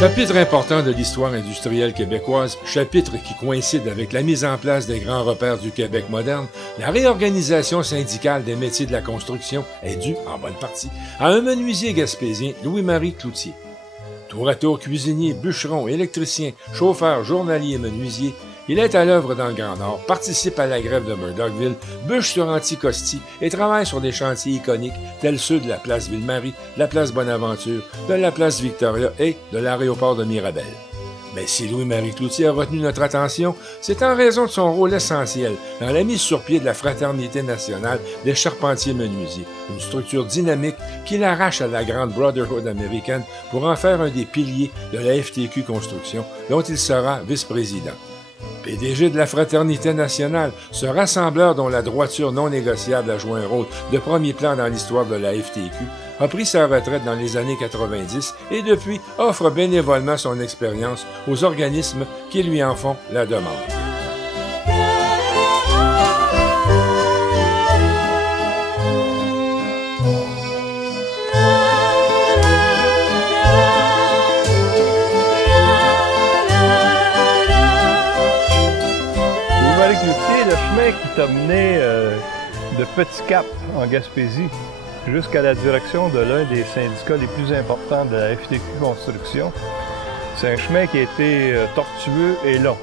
Chapitre important de l'histoire industrielle québécoise, chapitre qui coïncide avec la mise en place des grands repères du Québec moderne, la réorganisation syndicale des métiers de la construction est due, en bonne partie, à un menuisier gaspésien, Louis-Marie Cloutier. Tour à tour cuisinier, bûcheron, électricien, chauffeur, journalier et menuisier, il est à l'œuvre dans le Grand Nord, participe à la grève de Murdochville, bûche sur Anticosti et travaille sur des chantiers iconiques tels ceux de la place Ville-Marie, de la place Bonaventure, de la place Victoria et de l'aéroport de Mirabel. Mais si Louis-Marie Cloutier a retenu notre attention, c'est en raison de son rôle essentiel dans la mise sur pied de la Fraternité nationale des charpentiers menuisiers, une structure dynamique qu'il arrache à la grande Brotherhood américaine pour en faire un des piliers de la FTQ Construction, dont il sera vice-président. PDG de la Fraternité nationale, ce rassembleur dont la droiture non négociable a joué un rôle de premier plan dans l'histoire de la FTQ, a pris sa retraite dans les années 90 et depuis offre bénévolement son expérience aux organismes qui lui en font la demande. Le chemin qui t'a mené de Petit Cap, en Gaspésie, jusqu'à la direction de l'un des syndicats les plus importants de la FTQ Construction, c'est un chemin qui a été tortueux et long.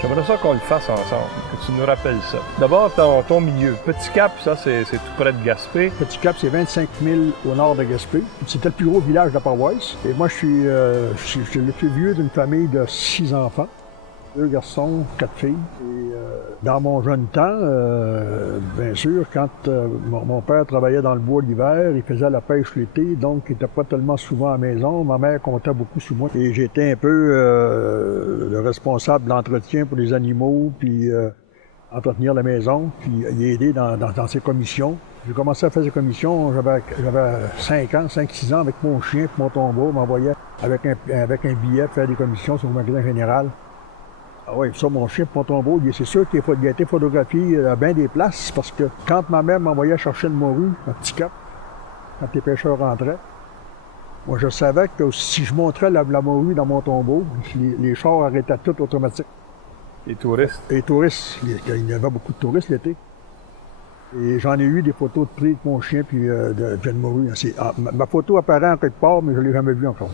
J'aimerais ça qu'on le fasse ensemble, que tu nous rappelles ça. D'abord, ton milieu. Petit Cap, ça, c'est tout près de Gaspé. Petit Cap, c'est 25 000 au nord de Gaspé. C'était le plus gros village de la paroisse. Et moi, je suis le plus vieux d'une famille de 6 enfants. 2 garçons, 4 filles. Et dans mon jeune temps, bien sûr, quand mon père travaillait dans le bois l'hiver, il faisait la pêche l'été, donc il n'était pas tellement souvent à la maison. Ma mère comptait beaucoup sur moi. Et j'étais un peu le responsable de l'entretien pour les animaux, puis entretenir la maison, puis y aider dans ses commissions. J'ai commencé à faire ces commissions, j'avais 5-6 ans, avec mon chien et mon tombeau. M'envoyait avec un billet faire des commissions sur le magasin général. Ah oui, ça, mon chien, mon tombeau, c'est sûr qu'il a été photographié à bien des places, parce que quand ma mère m'envoyait chercher le morue, à Petit Cap, quand les pêcheurs rentraient, moi, je savais que si je montrais la morue dans mon tombeau, les chars arrêtaient tout automatique. Les touristes? Les touristes. Il y avait beaucoup de touristes l'été. Et j'en ai eu des photos de prix de mon chien puis de morue. Ma photo apparaît en quelque part, mais je ne l'ai jamais vue encore.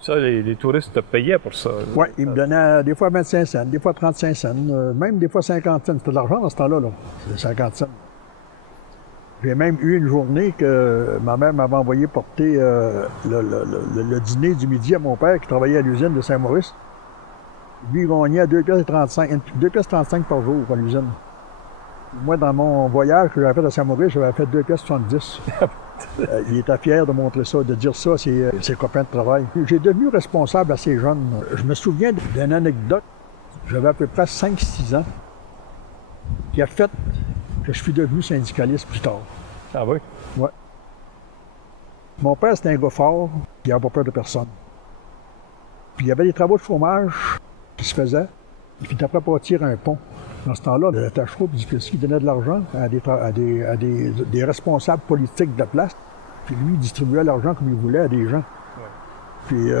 Ça, les touristes te payaient pour ça? Oui, ils me donnaient des fois 25 cents, des fois 35 cents, même des fois 50 cents. C'était de l'argent dans ce temps-là, c'était 50 cents. J'ai même eu une journée que ma mère m'avait envoyé porter le dîner du midi à mon père qui travaillait à l'usine de Saint-Maurice. Lui, il gagnait à 2,35 par jour à l'usine. Moi, dans mon voyage que j'avais fait à Saint-Maurice, j'avais fait 2,70 il était fier de montrer ça, de dire ça à ses copains de travail. J'ai devenu responsable assez jeune. Je me souviens d'une anecdote. J'avais à peu près 5-6 ans qui a fait que je suis devenu syndicaliste plus tard. Ah oui? Oui. Mon père, c'était un gars fort, qui n'avait pas peur de personne. Puis il y avait des travaux de chômage qui se faisaient. Il était prêt à bâtir un pont. Dans ce temps-là, le Tachereau et Duplessis donnait de l'argent à des responsables politiques de la place. Puis lui, il distribuait l'argent comme il voulait à des gens. Ouais. Puis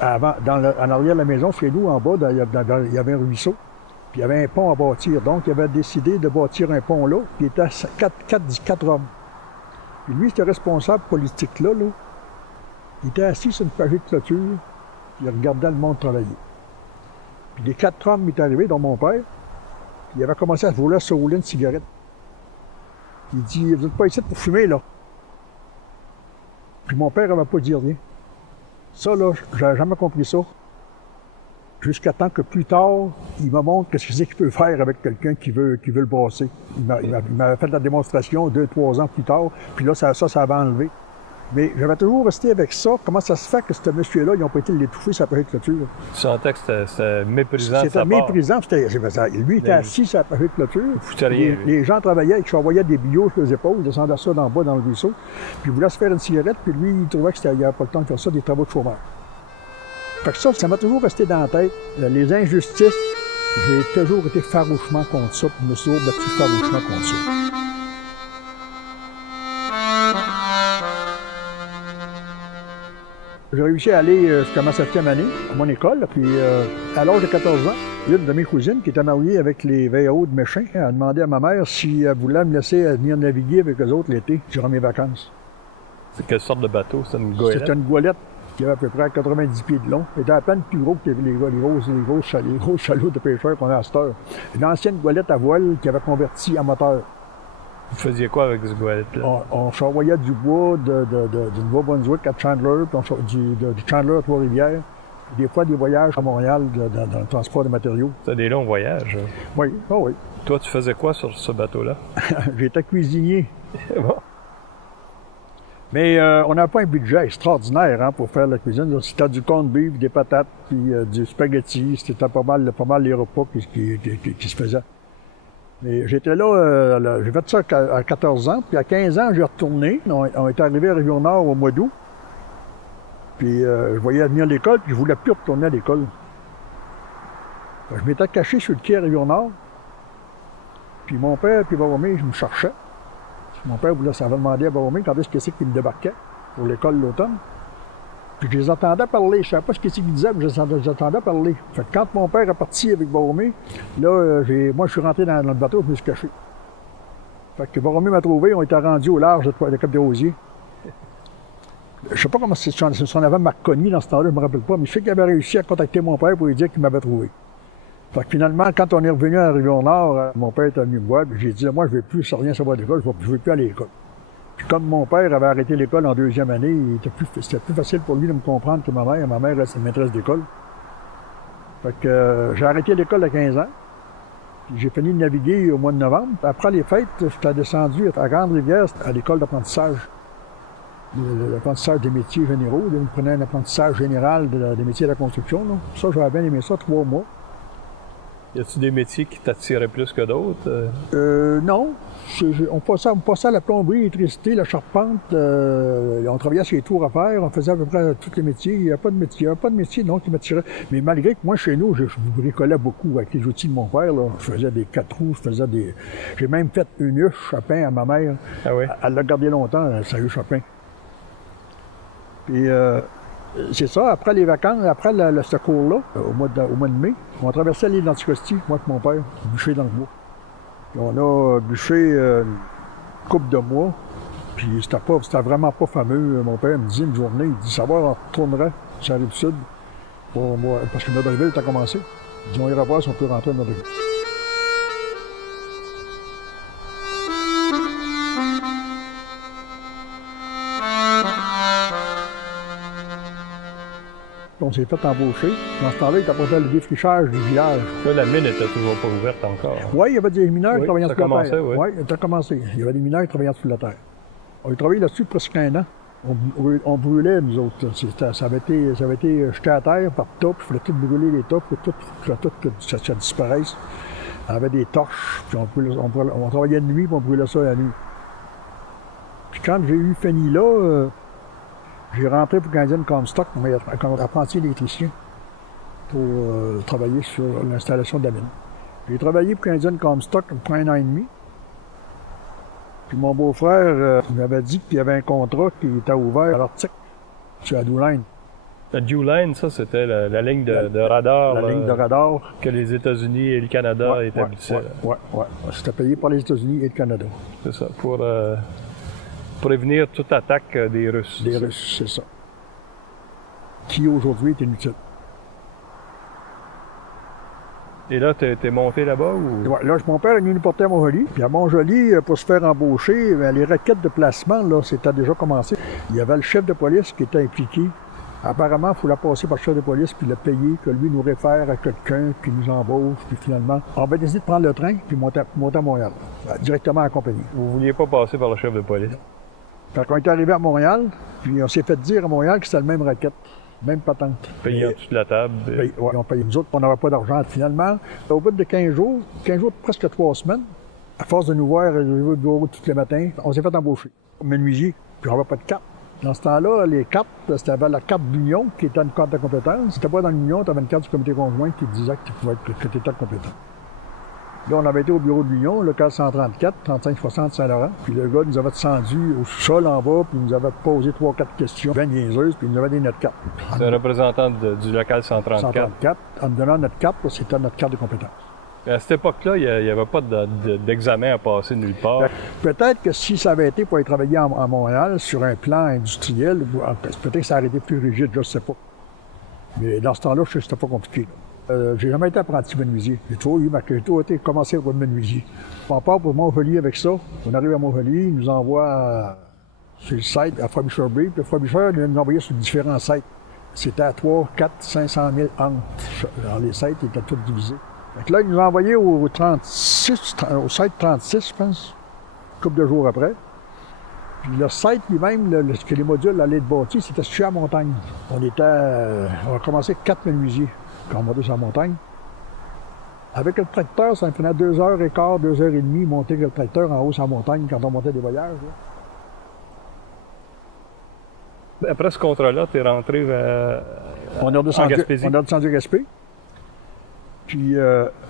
en arrière de la maison, chez nous, en bas, il y avait un ruisseau. Puis il y avait un pont à bâtir. Donc, il avait décidé de bâtir un pont là. Puis il était à 4 hommes. Puis lui, ce responsable politique-là, il était assis sur une pagée de clôture. Puis il regardait le monde travailler. Puis les 4 hommes m'étaient arrivés, dont mon père. Il avait commencé à vouloir se rouler une cigarette. Il dit, vous n'êtes pas ici pour fumer, là. Puis mon père n'avait pas dit rien. Ça, là, j'avais jamais compris ça. Jusqu'à temps que plus tard, il me montre ce qu'il peut faire avec quelqu'un qui veut le brasser. Il m'avait fait la démonstration 2-3 ans plus tard, puis là, ça avait enlevé. Mais j'avais toujours resté avec ça. Comment ça se fait que ce monsieur-là, ils n'ont pas été l'étouffer sur la pagée de clôture? Tu sentais que c'était méprisant. C'était méprisant. Lui, il était assis sur la pagée de clôture. Les gens travaillaient et je envoyais des billots sur les épaules, ils descendaient ça d'en bas dans le ruisseau. Puis il voulait se faire une cigarette, puis lui, il trouvait qu'il n'y avait pas le temps de faire ça, des travaux de chômage. Fait que ça m'a toujours resté dans la tête. Les injustices, j'ai toujours été farouchement contre ça, puis je me suis toujours battu farouchement contre ça. J'ai réussi à aller jusqu'à ma 7e année à mon école, puis à l'âge de 14 ans, une de mes cousines qui était mariée avec les VAO de Méchin a demandé à ma mère si elle voulait me laisser venir naviguer avec eux autres l'été durant mes vacances. C'est quelle sorte de bateau? C'est une goélette? C'était une goélette qui avait à peu près 90 pieds de long. Elle était à peine plus gros que les gros chalots de pêcheurs qu'on a à cette heure. Une ancienne goélette à voile qui avait converti en moteur. Vous faisiez quoi avec ce goélette-là? On s'envoyait du bois du Nouveau-Brunswick à Chandler, puis du Chandler à Trois-Rivières. Des fois, des voyages à Montréal dans le transport de matériaux. C'était des longs voyages. Oui, oh oui. Toi, tu faisais quoi sur ce bateau-là? J'étais cuisinier. Bon. Mais on n'a pas un budget extraordinaire pour faire la cuisine. C'était du corned beef, des patates, puis du spaghetti. C'était pas mal les repas qui se faisaient. Mais j'étais là, j'ai fait ça à 14 ans, puis à 15 ans, j'ai retourné. On est arrivé à Rivière-Nord au mois d'août. Puis je voyais venir à l'école, puis je voulais plus retourner à l'école. Je m'étais caché sur le quai à Rivière-Nord. Puis mon père puis Baromé, je me cherchais. Mon père avait demandé à Baromé quand est-ce que c'est qu'il me débarquait pour l'école l'automne. Puis je les entendais parler. Je ne savais pas ce qu'ils disaient, mais je les entendais parler. Fait que quand mon père est parti avec Baromé, là, moi, je suis rentré dans le bateau, je me suis caché. Fait que Baromé m'a trouvé, on était rendus au large de Cap-des-Rosiers. Je ne sais pas comment si on avait Marconi dans ce temps-là, je ne me rappelle pas, mais je sais qu'il avait réussi à contacter mon père pour lui dire qu'il m'avait trouvé. Fait que finalement, quand on est revenu à Rivière-Nord, mon père était venu me voir, puis j'ai dit, moi, je ne veux plus rien savoir de l'école, je ne veux plus aller à l'école. Puis comme mon père avait arrêté l'école en 2e année, c'était plus facile pour lui de me comprendre que ma mère. Ma mère reste une maîtresse d'école. Fait que j'ai arrêté l'école à 15 ans. J'ai fini de naviguer au mois de novembre. Après les fêtes, j'étais descendu à Grande-Rivière, à l'école d'apprentissage. L'apprentissage des métiers généraux. On prenait un apprentissage général des métiers de la construction. Là. Ça, j'avais bien aimé ça, 3 mois. Y a-t-il des métiers qui t'attiraient plus que d'autres? Non. On passait à la plomberie, l'électricité, la charpente. On travaillait sur les tours à faire. On faisait à peu près tous les métiers. Il n'y avait pas de métier non, qui m'attirait. Mais malgré que moi, chez nous, je bricolais beaucoup avec les outils de mon père. Là. Je faisais des 4 roues, j'ai même fait une huche à pain à ma mère. Ah oui? Elle l'a gardé longtemps, sa huche à pain. Puis c'est ça, après les vacances, après ce cours-là, au mois de mai, on traversait l'île d'Anticosti, moi et mon père, bûcher dans le bois. Puis on a bûché une couple de mois, puis c'était vraiment pas fameux. Mon père me dit une journée, il dit, savoir, on retournerait sur la Rive-Sud, pour moi, parce que Notre-Ville était commencé. Il dit, on ira voir si on peut rentrer à Notre-Ville. On s'est fait embaucher. Dans ce temps-là, il apportait le défrichage du village. Là, la mine n'était toujours pas ouverte encore. Oui, il y avait des mineurs qui travaillaient sous la terre. Oui, ça a commencé. Il y avait des mineurs qui travaillaient sous la terre. On a travaillé là-dessus presque 1 an. On brûlait, nous autres. Ça avait été jeté à terre par tas, puis il fallait tout brûler les tas, pour que ça disparaisse. On avait des torches, puis on travaillait de nuit, puis on brûlait ça la nuit. Puis quand j'ai eu fini là, j'ai rentré pour Canadian Comstock comme apprenti électricien pour travailler sur l'installation de la mine. J'ai travaillé pour Canadian Comstock pour 1 an et demi. Puis mon beau-frère m'avait dit qu'il y avait un contrat qui était ouvert à l'Arctique, sur la Dew-Line. La Dew-Line, ça, c'était la ligne de radar. La ligne de radar. Que les États-Unis et le Canada établissaient. Oui. C'était payé par les États-Unis et le Canada. C'est ça, pour prévenir toute attaque des Russes. Des Russes, c'est ça. Qui aujourd'hui est inutile. Et là, t'es monté là-bas ou? Ouais, là, mon père est venu nous porter à Montjoly. Puis à Montjoly, pour se faire embaucher, les requêtes de placement, là, c'était déjà commencé. Il y avait le chef de police qui était impliqué. Apparemment, il fallait passer par le chef de police puis le payer, que lui nous réfère à quelqu'un qui nous embauche. Puis finalement, on avait décidé de prendre le train puis monter à Montréal, directement à la compagnie. Vous vouliez pas passer par le chef de police? Fait qu'on est arrivé à Montréal, puis on s'est fait dire à Montréal que c'était le même requête, même patente. Payé en dessous de la table. Oui, on payait. Nous autres, on n'avait pas d'argent. Finalement, au bout de 15 jours, presque 3 semaines, à force de nous voir au bureau tous les matins, on s'est fait embaucher. Menuisier, puis on n'avait pas de carte. Dans ce temps-là, les cartes, c'était la carte d'union qui était une carte de compétence. Si t'étais pas dans l'union, tu avais une carte du comité conjoint qui disait que tu étais compétent. Là, on avait été au bureau de l'Union, local 134, 3560 Saint-Laurent. Puis le gars nous avait descendu au sol en bas, puis il nous avait posé 3-4 questions bien niaiseuses, puis il nous avait donné notre carte. C'est un représentant du local 134. 134. En nous donnant notre carte, c'était notre carte de compétence. À cette époque-là, il n'y avait pas d'examen à passer nulle part. Peut-être que si ça avait été pour aller travailler à Montréal sur un plan industriel, peut-être que ça aurait été plus rigide, je ne sais pas. Mais dans ce temps-là, je sais que c'était pas compliqué. J'ai jamais été apprenti menuisier. J'ai toujours été commencé comme menuisier. On part pour Montpellier avec ça. On arrive à Montpellier, ils nous envoient sur le site à Frobisher Bay. Puis le Frobisher nous envoyait sur différents sites. C'était à 3, 4, 500 000 angles. Dans les sites, ils étaient tous divisés. Donc là, ils nous ont envoyé au site 36, je pense, une couple de jours après. Puis le site lui-même, que les modules allaient être bâtis, c'était sur la montagne. On a commencé 4 menuisiers quand on montait sur la montagne. Avec le tracteur, ça me prenait 2h15, 2h30 monter le tracteur en haut sur la montagne quand on montait des voyages. Là. Après ce contrat-là, tu es rentré en Gaspésie. On a descendu à Gaspé. Puis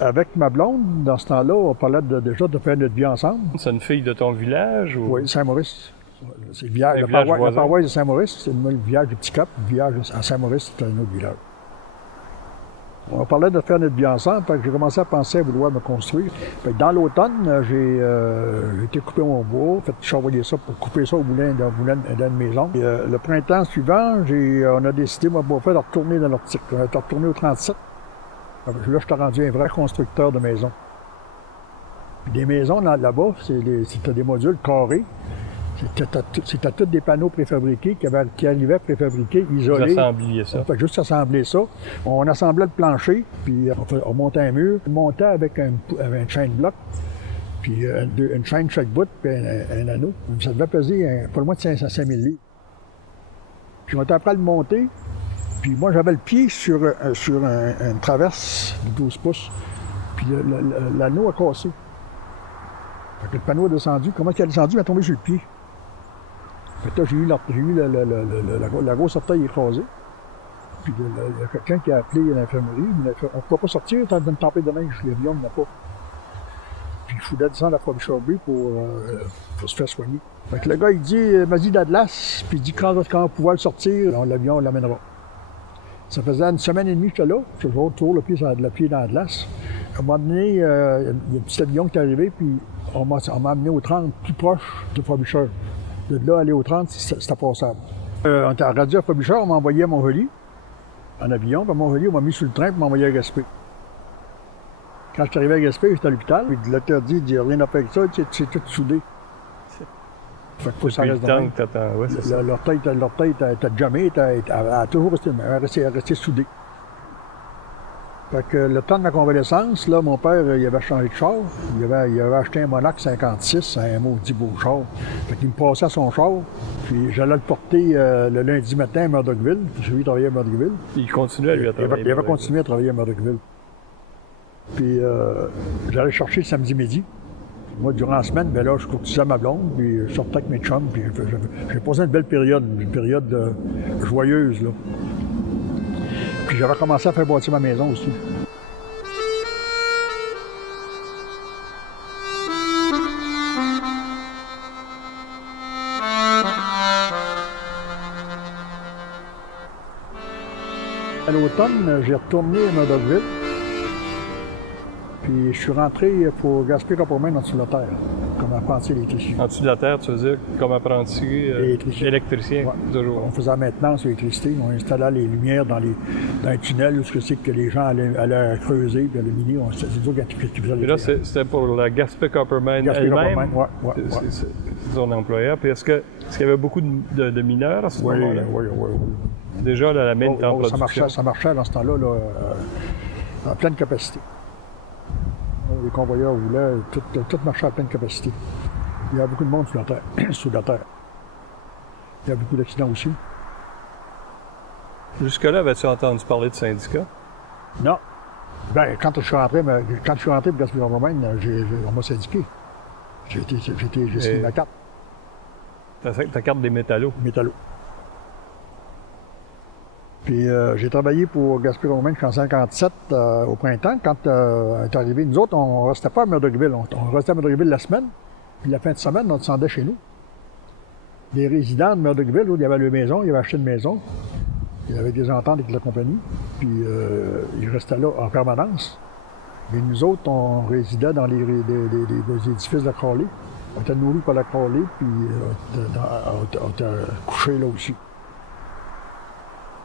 avec ma blonde, dans ce temps-là, on parlait déjà de faire notre vie ensemble. C'est une fille de ton village? Ou... Oui, Saint-Maurice. C'est le village, la paroisse de Saint-Maurice, c'est le village du Petit Cap. Le village à Saint-Maurice, c'est un autre village. On parlait de faire notre vie ensemble, fait que j'ai commencé à penser à vouloir me construire. Fait que dans l'automne, j'ai été couper mon bois, j'ai envoyé ça pour couper ça au moulin d'une maison. Et, le printemps suivant, on a décidé, moi, pour faire de retourner dans l'Arctique. On est retourné au 37. Là, je suis rendu un vrai constructeur de maisons. Puis des maisons là-bas, c'était des modules carrés. C'était tous des panneaux préfabriqués qui arrivaient préfabriqués, isolés. Vous assembliez ça. On fait juste assembler ça. On assemblait le plancher, puis on montait un mur. On montait avec une chaîne bloc, puis une chaîne chaque bout, puis un anneau. Ça devait peser pas loin de 500 000 livres. Puis on était après à le monter, puis moi j'avais le pied sur une traverse de 12 pouces, puis l'anneau a cassé. Fait que le panneau a descendu. Comment il a descendu? Il a tombé sur le pied. Fait que là, j'ai eu la grosse orteille écrasée. Puis il y a quelqu'un qui a appelé l'infirmerie. On ne pouvait pas sortir tant d'une tempête de neige. L'avion n'a pas. Puis il foutait descendre à Frobisher Bay pour se faire soigner. Fait que le gars, il dit, vas-y d'Atlas. Puis il dit, quand on pouvait le sortir, l'avion, on l'amènera. Ça faisait une semaine et demie que j'étais là. J'étais toujours autour, le pied dans l'Atlas. À un moment donné, il y a un petit avion qui est arrivé, puis on m'a amené au 30, plus proche de Frobisher. De là, aller au 30, c'était passable. On était rendu à Frobisher, on m'a envoyé à Montpellier, en avion, puis à Montpellier, on m'a mis sur le train, puis on m'a envoyé à Gaspé. Quand je suis arrivé à Gaspé, j'étais à l'hôpital, puis le docteur dit, il n'y a rien à faire avec ça, c'est tout soudé. Fait que faut que ça reste de même. L'orteil était jamais, elle a toujours resté soudée. Fait que le temps de ma convalescence, là, mon père, il avait changé de char. Il avait acheté un Monarch 56, un maudit beau char. Fait qu'il me passait à son char, puis j'allais le porter le lundi matin à Murdochville. Puis lui, il travaillait à Murdochville. Il continuait, lui, à travailler. Il avait continué à travailler à Murdochville. Puis j'allais chercher le samedi midi. Moi, durant la semaine, ben là, je courtisais ma blonde, puis je sortais avec mes chums, puis j'ai passé une belle période, joyeuse, là. Puis j'avais commencé à faire bâtir ma maison aussi. À l'automne, j'ai retourné à Murdochville. Puis je suis rentré pour Gaspé Coppermine en dessous de la terre, comme apprenti électricien. En dessous de la terre, tu veux dire, comme apprenti électricien, ouais. Toujours. On faisait la maintenance l'électricité, on installait les lumières dans les tunnels où c'est que les gens allaient creuser, puis aluminer. C'est dur qui faisait les. Et là, c'était pour la Gaspé Coppermine elle-même? Oui. C'est son employeur. Puis est-ce qu'il y avait beaucoup de mineurs à ce moment-là? Oui. Déjà, la mine était en production. Ça marchait dans ce temps-là, à pleine capacité. Les convoyeurs roulaient, tout marchait à pleine capacité. Il y a beaucoup de monde sous la terre. Il y a beaucoup d'accidents aussi. Jusque-là, avais-tu entendu parler de syndicats? Non. Ben, quand je suis rentré pour Gaspé Coppermine, on m'a syndiqué. J'ai signé ma carte. Ta carte des métallos? Métallos. Puis j'ai travaillé pour Gaspé-Romaine jusqu'en 57 au printemps. Quand est arrivé, nous autres, on restait pas à Murdochville. On restait à Murdochville la semaine. Puis la fin de semaine, on descendait chez nous. Les résidents de Murdochville, il y avait leur maison, ils avaient acheté une maison. Il y avait des ententes avec la compagnie. Puis ils restaient là en permanence. Mais nous autres, on résidait dans les édifices de Crowley. On était nourris par la Crowley, puis on était couchés là aussi.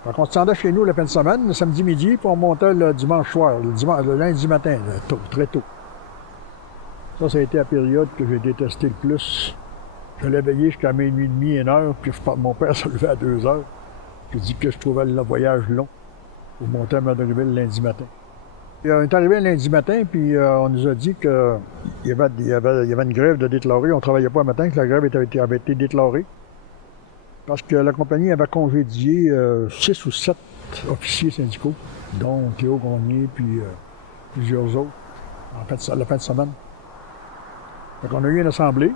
Donc on descendait chez nous la fin de semaine, le samedi midi, puis on montait le dimanche soir, le lundi matin, tôt, très tôt. Ça a été la période que j'ai détesté le plus. Je l'ai veillé jusqu'à minuit et demi, 1h, puis mon père se levait à 2h. J'ai dit que je trouvais le voyage long pour monter à Murdochville le lundi matin. Et on est arrivé le lundi matin, puis on nous a dit qu'il y avait une grève de déclarés. On ne travaillait pas le matin, que la grève avait été déclarée. Parce que la compagnie avait congédié 6 ou 7 officiers syndicaux, dont Théo Gagné, puis plusieurs autres, la fin de semaine. Donc on a eu une assemblée,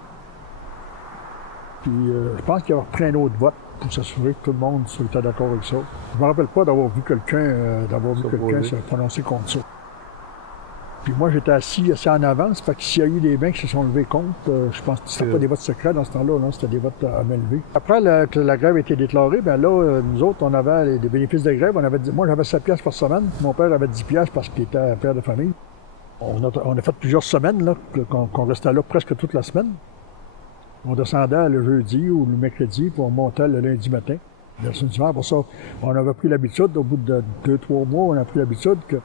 puis je pense qu'il y avait repris un autre vote pour s'assurer que tout le monde était d'accord avec ça. Je ne me rappelle pas d'avoir vu quelqu'un se prononcer contre ça. Puis moi, j'étais assis en avant, ça fait que s'il y a eu des bains qui se sont levés contre, je pense que c'était pas des votes secrets dans ce temps-là, c'était des votes à main levée. Après que la grève a été déclarée, bien là, nous autres, on avait des bénéfices de grève. Moi, j'avais 7 piastres par semaine, mon père avait 10 piastres parce qu'il était père de famille. On a fait plusieurs semaines là, qu'on restait là presque toute la semaine. On descendait le jeudi ou le mercredi, puis on montait le lundi matin. Le samedi pour ça, on avait pris l'habitude, au bout de 2-3 mois, on a pris l'habitude que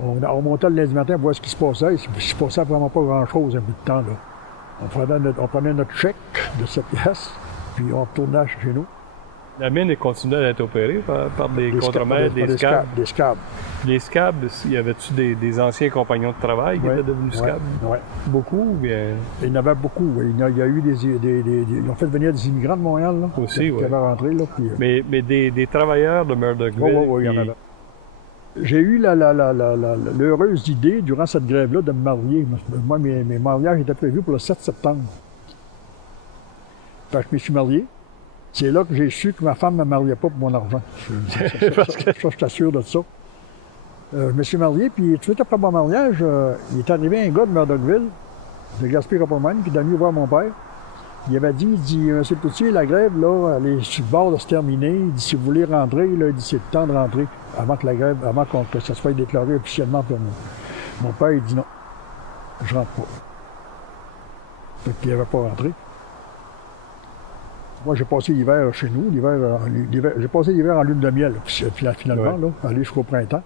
on montait le lundi matin pour voir ce qui se passait. Il se passait vraiment pas grand-chose un bout de temps. Là. On prenait notre chèque de 7 piastres, puis on retournait chez nous. La mine continuait à être opérée par des contremaîtres, des scabs. Des scabs. Les scabs, y avait-tu des anciens compagnons de travail qui étaient devenus scabs? Oui, beaucoup ou bien? Il y en avait beaucoup. Il y a eu ils ont fait venir des immigrants de Montréal là, aussi, qui avaient rentré. Là, puis, mais des travailleurs de Murdochville? Oui, il y en avait. J'ai eu l'heureuse idée, durant cette grève-là, de me marier. Moi, mes mariages étaient prévus pour le 7 septembre. Fait que je me suis marié. C'est là que j'ai su que ma femme ne me mariait pas pour mon argent. Je t'assure de ça. Je me suis marié, puis tout de suite après mon mariage, il est arrivé un gars de Murdochville, de Gaspé-Romaine, qui est venu voir mon père. Il avait dit, Monsieur Poutier, la grève, là, elle est sur le bord de se terminer. Il dit, si vous voulez rentrer, là, il dit, c'est le temps de rentrer, avant que la grève, que ça soit déclaré officiellement pour moi. Mon père, il dit non, je rentre pas. Fait qu'il n'avait pas rentré. Moi, j'ai passé l'hiver chez nous, j'ai passé l'hiver en lune de miel, finalement, là, aller jusqu'au printemps.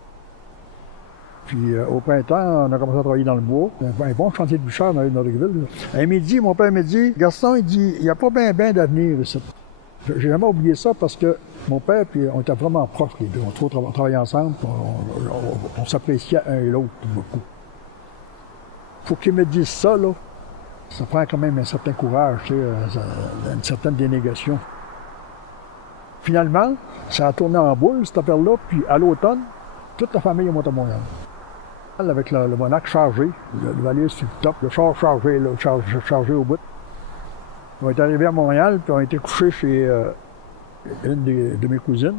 Puis au printemps, on a commencé à travailler dans le bois. Un bon chantier de bûcheur dans Murdochville. Un midi, mon père me dit, Gaston, il dit, il n'y a pas bien d'avenir ici. J'ai jamais oublié ça parce que mon père, puis on était vraiment proches les deux. On travaillait ensemble, on s'appréciait un et l'autre beaucoup. Faut qu'il me dise ça, là. Ça prend quand même un certain courage, tu sais, une certaine dénégation. Finalement, ça a tourné en boule, cette affaire-là, puis à l'automne, toute la famille est montée à Montréal. Avec le monac chargé, le valise sur le top, le char chargé, chargé au bout. On est arrivé à Montréal, puis on a été couchés chez une de mes cousines.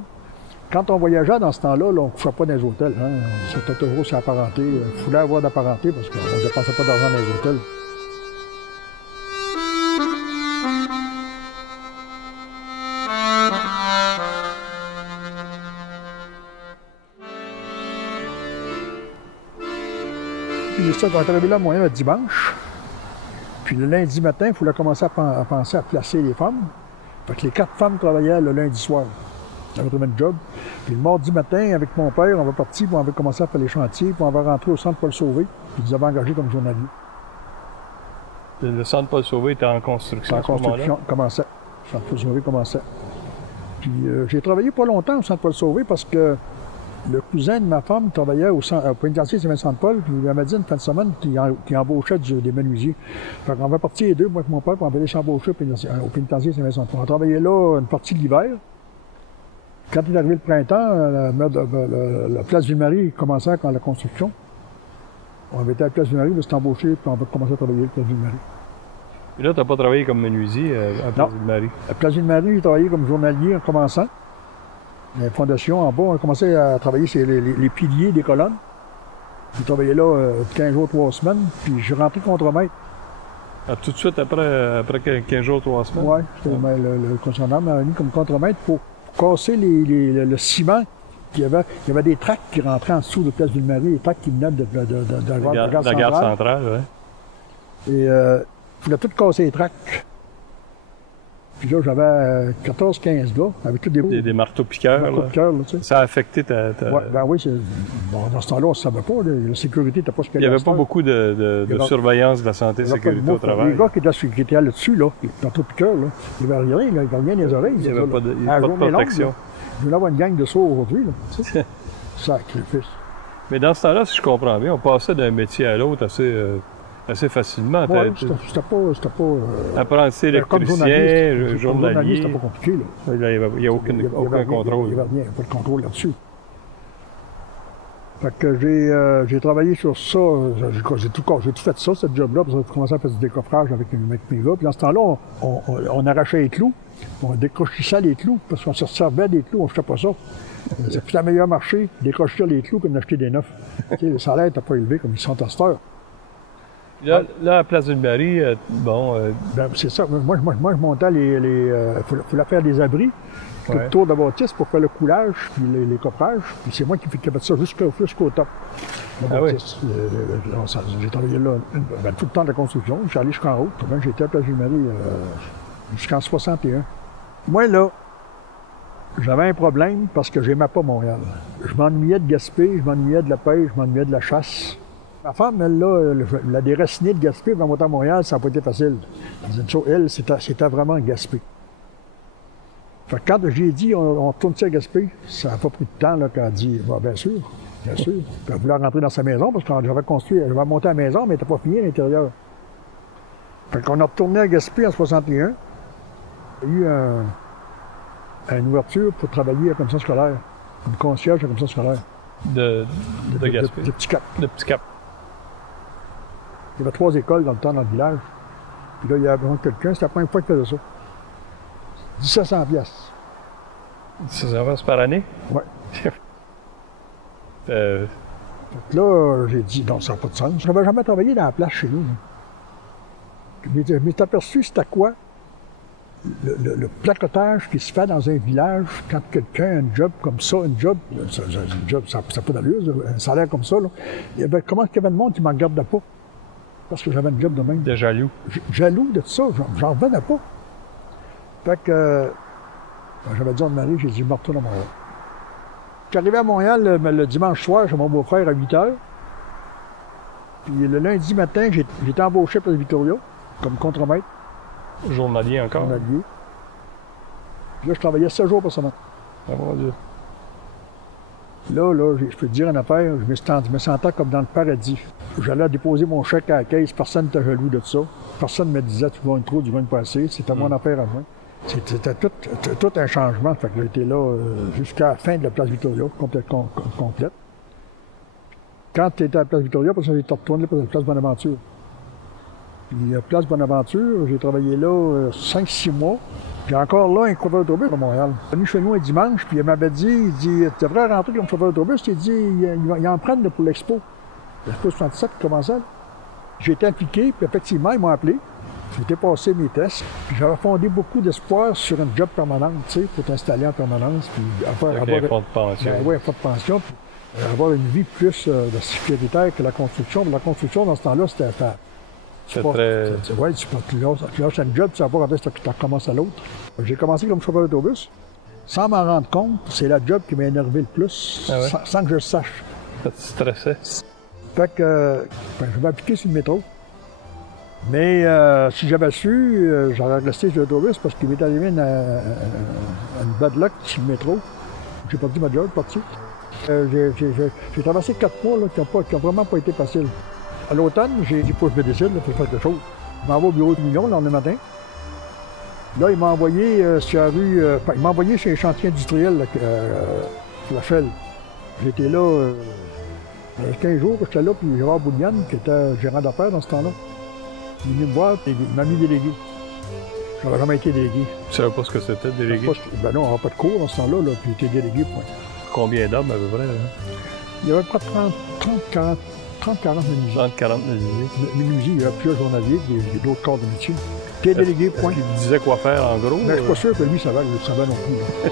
Quand on voyageait dans ce temps-là, on ne couchait pas dans les hôtels. Hein. C'était toujours sur la parenté. Il fallait avoir de la parenté parce qu'on ne dépensait pas d'argent dans les hôtels. Puis ça, on est arrivé là à Montréal le dimanche. Puis le lundi matin, il fallait commencer à penser à placer les femmes. Fait que les 4 femmes travaillaient le lundi soir. On avait trouvé un job. Puis le mardi matin, avec mon père, on va partir, puis on va commencer à faire les chantiers, puis on va rentrer au centre Paul-Sauvé, puis ils avaient engagé comme journalier. Le centre Paul-Sauvé était en construction à ce moment-là? En construction, commençait. Le centre Paul-Sauvé commençait. Puis j'ai travaillé pas longtemps au centre Paul-Sauvé parce que le cousin de ma femme travaillait au pénitencier Saint-Vincent-de-Paul, puis il m'a dit une fin de semaine qu'il embauchait des menuisiers. Fait qu'on va partir les deux, moi et mon père, puis on va aller s'embaucher au pénitencier Saint-Vincent-de-Paul. On travaillait là une partie de l'hiver. Quand il est arrivé le printemps, la place Ville-Marie commençait quand la construction. On avait été à la place Ville-Marie, on s'est embauché, puis on va commencer à travailler à la place Ville-Marie. Et là, tu n'as pas travaillé comme menuisier à la place Ville-Marie? À la place Ville-Marie, j'ai travaillé comme journalier en commençant. La fondation, en bas, on a commencé à travailler sur les piliers des colonnes. J'ai travaillé là 15 jours, 3 semaines, puis je suis rentré contremaître. Ah, tout de suite après 15 jours, 3 semaines? Oui, le concessionnaire m'a mis comme contremaître pour casser le ciment. Il y avait des tracts qui rentraient en dessous de Place Ville-Marie, des tracts qui venaient de la gare centrale. Oui. Et il fallait tout casser les tracts. Puis là, j'avais 14-15 gars, avec tous des marteaux-piqueurs. Ça a affecté ta... Ouais, ben oui, dans ce temps-là, on ne savait pas. La sécurité n'était pas ce qu'elle était. Il n'y avait pas beaucoup de surveillance de la santé et de la sécurité au travail. Les gars qui étaient là-dessus, là, les marteaux-piqueurs, là, il n'y avait rien, il n'y avait rien dans les oreilles. Il n'y avait pas de protection. Je vais avoir une gang de sourds aujourd'hui. Sacrifice. Mais dans ce temps-là, si je comprends bien, on passait d'un métier à l'autre assez facilement. Ouais, c'était pas apprenti électricien, journalier. C'était pas compliqué. Là. Il n'y a aucun contrôle. Il n'y avait pas de contrôle là-dessus. Fait que j'ai travaillé sur ça. J'ai tout fait ça, ce job-là. Puis j'ai commencé à faire du décoffrage avec mes gars. Puis dans ce temps-là, on arrachait les clous. On décrochissait les clous parce qu'on se servait des clous. On ne faisait pas ça. C'était un meilleur marché décrocher les clous que d'acheter des neufs. Le salaire n'était pas élevé comme ils sont à cette heure. Là, à Place Ville-Marie, ben, c'est ça. Moi, je montais fallait faire des abris, tout le tour de la bâtisse pour faire le coulage, puis les coffrages. Puis c'est moi qui fait ça jusqu'au top. J'ai travaillé là tout le temps de la construction. Je suis allé jusqu'en haut. J'étais à Place Ville-Marie jusqu'en 61. Moi, là, j'avais un problème parce que j'aimais pas Montréal. Je m'ennuyais de Gaspé, je m'ennuyais de la pêche, je m'ennuyais de la chasse. Ma femme, elle, là, la déracinée de Gaspé, avant monter à Montréal, ça n'a pas été facile. Elle, c'était vraiment Gaspé. Fait que quand j'ai dit, on tourne ça à Gaspé, ça n'a pas pris de temps, là, qu'elle a dit, bien sûr, bien sûr. Puis elle voulait rentrer dans sa maison, parce que j'avais monté à la maison, mais elle n'était pas finie à l'intérieur. Fait qu'on a retourné à Gaspé en 61. Il y a eu une ouverture pour travailler à la commission scolaire, une concierge à la commission scolaire. De Gaspé? De Petit Cap. De Petit Cap. Il y avait 3 écoles dans le village. Puis là, il y avait besoin de quelqu'un. C'était la première fois qu'il faisait ça. 1700 piastres. 1700 piastres par année? Oui. Là, j'ai dit, non, ça n'a pas de sens. Je n'avais jamais travaillé dans la place chez nous. Mais je m'étais aperçu, c'était quoi? Le placotage qui se fait dans un village quand quelqu'un a un job comme ça, un job, ça n'a pas d'allure, un salaire comme ça. Là. Comment il y avait de monde qui ne m'en regardait pas? Parce que j'avais un job de même. De jaloux. Jaloux de ça, j'en revenais pas. Fait que j'avais dit à Marie, j'ai dit, je me retourne à Montréal. Je suis arrivé à Montréal le dimanche soir chez mon beau-frère à 8 h. Puis le lundi matin, j'ai été embauché à Place Victoria comme contremaître. Journalier encore? Journalier. Puis là, je travaillais 7 jours par semaine. Ah, mon Dieu. Là, je peux te dire une affaire, je me sentais comme dans le paradis. J'allais déposer mon chèque à la caisse, personne n'était jaloux de ça. Personne ne me disait, tu gagnes trop, tu gagnes pas assez. C'était mon affaire à moi. C'était tout un changement. Fait que j'étais là jusqu'à la fin de la Place Victoria, complète. Quand tu étais à la Place Victoria, parce que j'étais retourné à la Place Bonaventure. Puis à Place Bonaventure, j'ai travaillé là 5-6 mois. Puis encore là, un chauffeur d'autobus à Montréal. Il est venu chez nous un dimanche, puis il m'avait dit, tu devrais rentrer comme chauffeur d'autobus. Il dit, il en prennent pour l'expo. L'expo 67 qui commençait. J'ai été impliqué, puis effectivement, ils m'ont appelé. J'ai été passer mes tests. Puis j'avais fondé beaucoup d'espoir sur une job permanente, tu sais, pour t'installer en permanence. Puis avoir un fonds de pension. Oui, un fonds de pension. Puis avoir une vie plus de sécuritaire que la construction. Puis la construction, dans ce temps-là, c'était c'est très... Oui, tu lâches un job, tu ne sais pas quand est-ce que tu recommences à l'autre. J'ai commencé comme chauffeur d'autobus. Sans m'en rendre compte, c'est la job qui m'a énervé le plus, sans que je le sache. Ça te stressait? Fait que je vais appliquer sur le métro. Mais si j'avais su, j'aurais resté sur l'autobus parce qu'il m'est arrivé une bad luck sur le métro. J'ai perdu ma job, parti. J'ai traversé 4 mois là, qui n'ont vraiment pas été faciles. À l'automne, j'ai dit, faut que je me décide, il faut faire quelque chose. Je m'en vais au bureau de Million le lendemain matin. Là, il m'a envoyé sur la rue, il m'a envoyé sur un chantier industriel, sur la Chelle. J'étais là 15 jours, j'étais là, puis Gérard Bouliane, qui était gérant d'affaires dans ce temps-là, il est venu me voir, et il m'a mis délégué. J'avais jamais été délégué. Tu savais pas ce que c'était, délégué? Ben non, on n'avait pas de cours dans ce temps-là, là, puis j'étais délégué, point. Combien d'hommes à peu près? Là? Il y avait pas 30-40 menuisiers. 30-40 menuisiers. Menuisiers, il y avait plusieurs journaliers, il y a d'autres corps de métier. T'es délégué, point. Il disait quoi faire en gros? Mais je suis pas sûr que lui, ça va non plus.